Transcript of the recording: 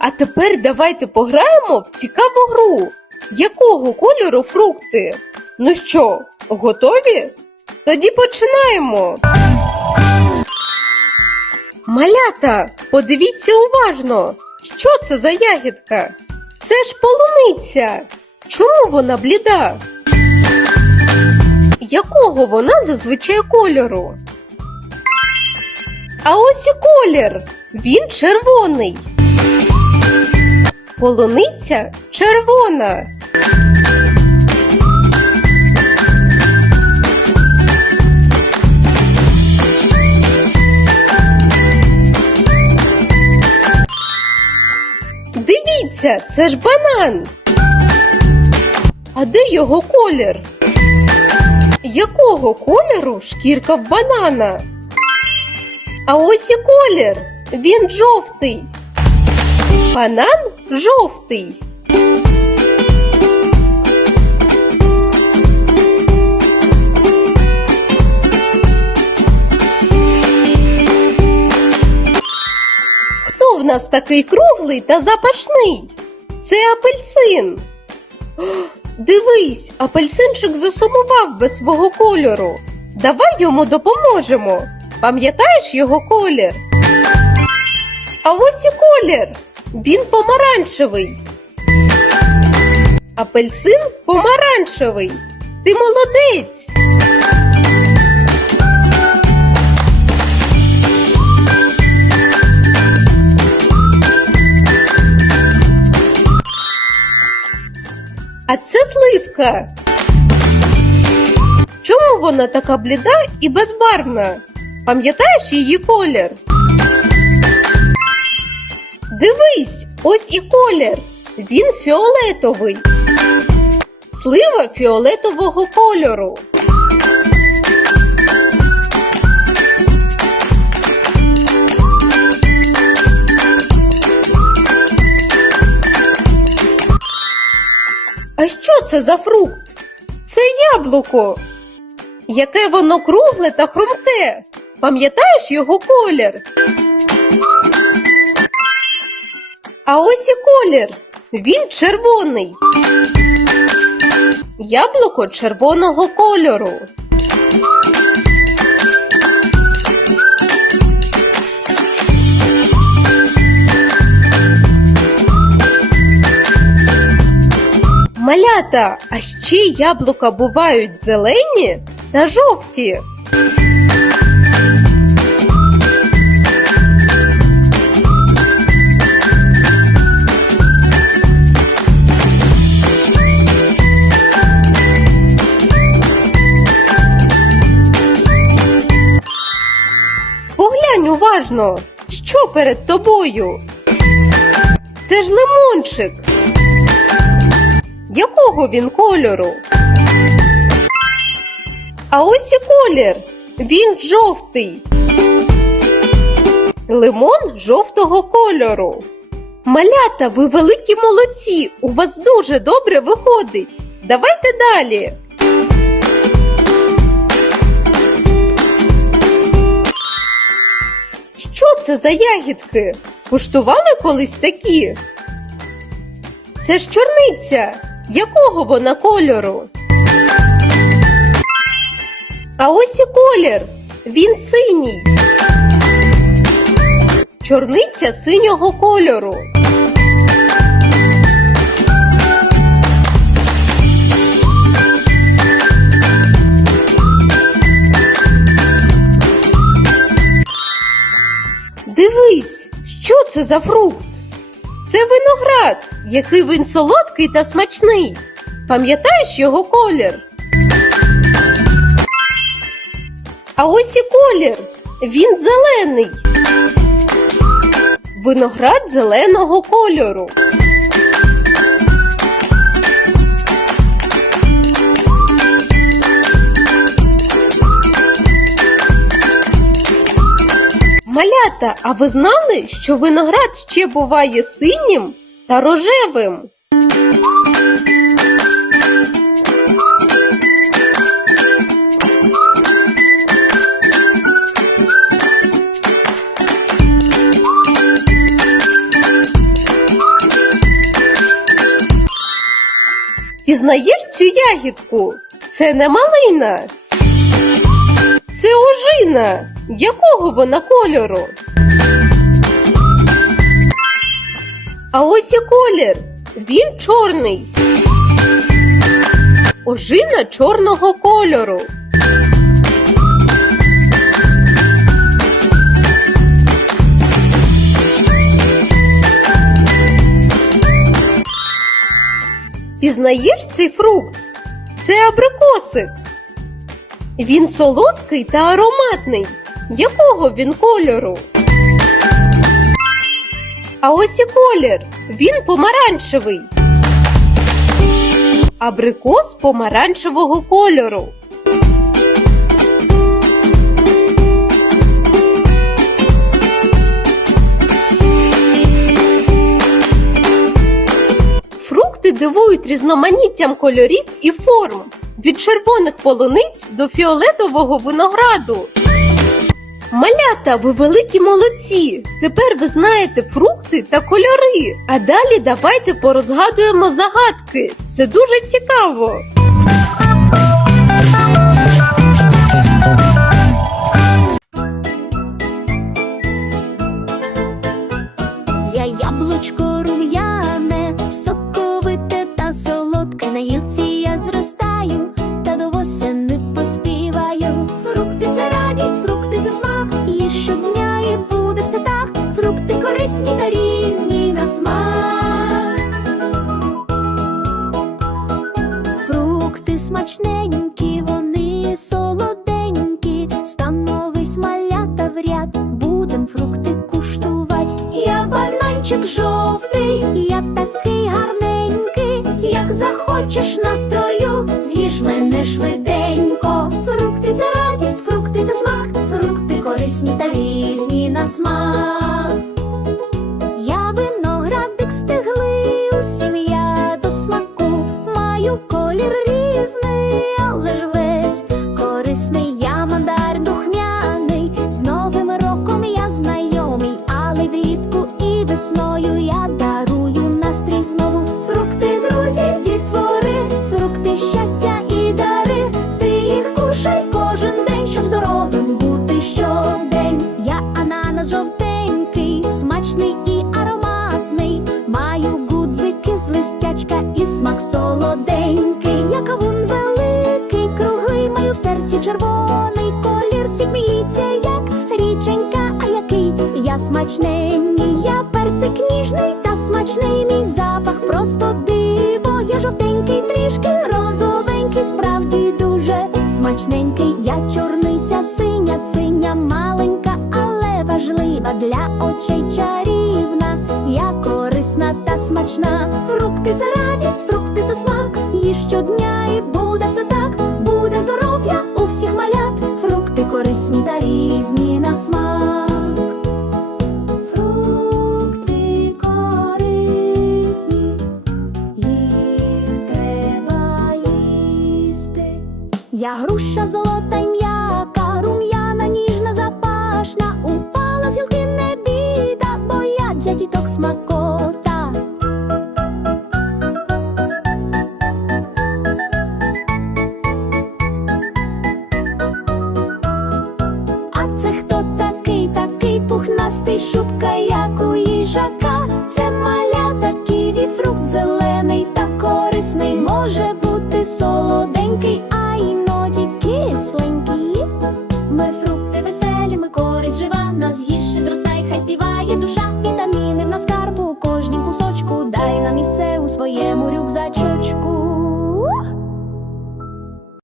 А тепер давайте пограємо в цікаву гру. Якого кольору фрукти? Ну що, готові? Тоді починаємо. Малята, подивіться уважно, що це за ягідка? Це ж полуниця. Чому вона бліда? Якого вона зазвичай кольору? А ось і колір. Він червоний. Полуниця червона. Дивіться, це ж банан. А де його колір? Якого кольору шкірка в банана? А ось і колір. Він жовтий. Банан жовтий. Хто в нас такий круглий та запашний? Це апельсин. Дивись, апельсинчик засумував без свого кольору. Давай йому допоможемо. Пам'ятаєш його колір? А ось і колір. Він помаранчевий. Апельсин помаранчевий. Ти молодець. А це сливка. Чому вона така бліда і безбарвна? Пам'ятаєш її колір? Дивись, ось і колір. Він фіолетовий. Слива фіолетового кольору. А що це за фрукт? Це яблуко. Яке воно кругле та хрумке. Пам'ятаєш його колір? А ось і колір. Він червоний. Яблуко червоного кольору. Малята, а ще яблука бувають зелені та жовті. Уважно, що перед тобою. Це ж лимончик. Якого він кольору? А ось і колір. Він жовтий. Лимон жовтого кольору. Малята, ви великі молодці. У вас дуже добре виходить. Давайте далі. Це за ягідки? Куштували колись такі? Це ж чорниця. Якого вона кольору? А ось і колір. Він синій. Чорниця синього кольору. Дивись, що це за фрукт? Це виноград, який він солодкий та смачний. Пам'ятаєш його колір? А ось і колір. Він зелений. Виноград зеленого кольору. Малята, а ви знали, що виноград ще буває синім та рожевим? Пізнаєш цю ягідку? Це не малина. Це ожина. Якого вона кольору? А ось і колір. Він чорний. Ожина чорного кольору. Пізнаєш цей фрукт? Це абрикосик. Він солодкий та ароматний. Якого він кольору? А ось і колір. Він помаранчевий. Абрикос помаранчевого кольору. Фрукти дивують різноманіттям кольорів і форм від червоних полуниць до фіолетового винограду. Малята, ви великі молодці! Тепер ви знаєте фрукти та кольори. А далі давайте порозгадуємо загадки. Це дуже цікаво. Я яблучко рум'яне, Корисні та різні на смак. Фрукти смачненькі, вони солоденькі. Становись малята в ряд, будем фрукти куштувати. Я бананчик жовтий, я такий гарненький. Як захочеш настрою, з'їж мене швиденько. Маю колір різний, але ж весь корисний. Я мандарин духмяний. З новим роком я знайомий, але влітку і весною я дарую настрій знову. Колір. Сік як річенька, а який я смачненький. Я персик ніжний та смачний. Мій запах просто диво. Я жовтенький, трішки розовенький, справді дуже смачненький. Я чорниця синя, синя, маленька, але важлива для очей чарівна. Я корисна та смачна. Фрукти це радість, фрукти це смак. Їж щодня і буде все так. Корисні та на смак. Може бути солоденький, а іноді кисленький. Ми фрукти веселі, ми користь жива, нас їж зростає, хай співає душа.